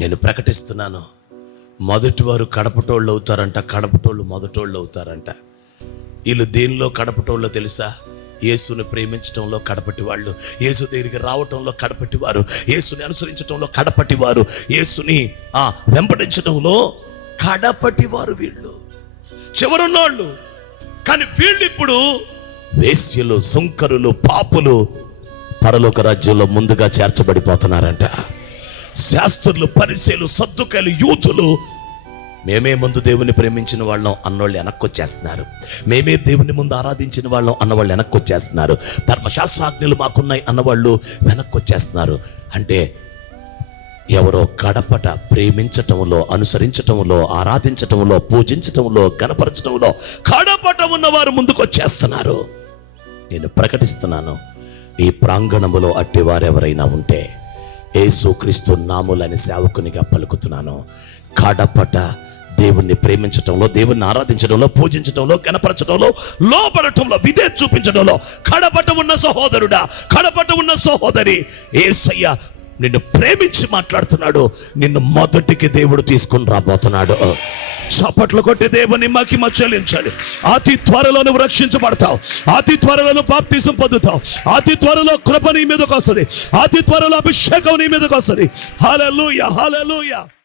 నేను ప్రకటిస్తున్నాను. మొదటి వారు కడపటోళ్ళు అవుతారంట కడపటోళ్ళు మొదటోళ్ళు అవుతారంట. వీళ్ళు దేనిలో కడపటోళ్ళో తెలుసా? యేసుని ప్రేమించటంలో కడపటి వాళ్ళు యేసు దగ్గరికి రావటంలో కడపటి వారు యేసుని అనుసరించటంలో కడపటి వారు యేసుని ఆ వెంబడించటంలో కడపటి వారు వీళ్ళు. చివరున్నోళ్ళు కానీ వీళ్ళు ఇప్పుడు వేశ్యలు సుంకరులు పాపులు పరలోక రాజ్యంలో ముందుగా చేర్చబడిపోతున్నారంట. శాస్త్రులు పరిశీలు సర్దుకలు యూతులు మేమే ముందు దేవుని ప్రేమించిన వాళ్ళం అన్నోళ్ళు వెనక్కొచ్చేస్తున్నారు. మేమే దేవుని ముందు ఆరాధించిన వాళ్ళం అన్నవాళ్ళు వెనక్కొచ్చేస్తున్నారు. ధర్మశాస్త్రాజ్ఞలు మాకున్నాయి అన్నవాళ్ళు వెనక్కొచ్చేస్తున్నారు. అంటే ఎవరో గడపట ప్రేమించటంలో అనుసరించటంలో ఆరాధించటంలో పూజించటంలో కనపరచటంలో కడపట ఉన్నవారు ముందుకు వచ్చేస్తున్నారు నేను ప్రకటిస్తున్నాను ఈ ప్రాంగణములో అట్టి వారెవరైనా ఉంటే ఏసుక్రీస్తు నాములని సేవకునిగా పలుకుతున్నాను. కడపట దేవుణ్ణి ప్రేమించటంలో దేవుణ్ణి ఆరాధించడంలో పూజించటంలో కనపరచడంలో లోపడటంలో విధే చూపించడంలో కడపట ఉన్న సహోదరుడా కడపట ఉన్న సహోదరి ఏసయ్య నిన్ను ప్రేమించి మాట్లాడుతున్నాడు. నిన్ను మొదటికి దేవుడు తీసుకుని రాబోతున్నాడు. చప్పట్లు కొట్టి దేవుని మహిమ చెల్లించాలి అతి త్వరలో నువ్వు రక్షించబడతావు. అతి త్వరలో బాప్తీసం పొందుతావు. అతి త్వరలో కృప నీ మీదకి వస్తుంది. అతి త్వరలో అభిషేకం నీ మీదకి వస్తుంది. హల్లెలూయా హల్లెలూయా.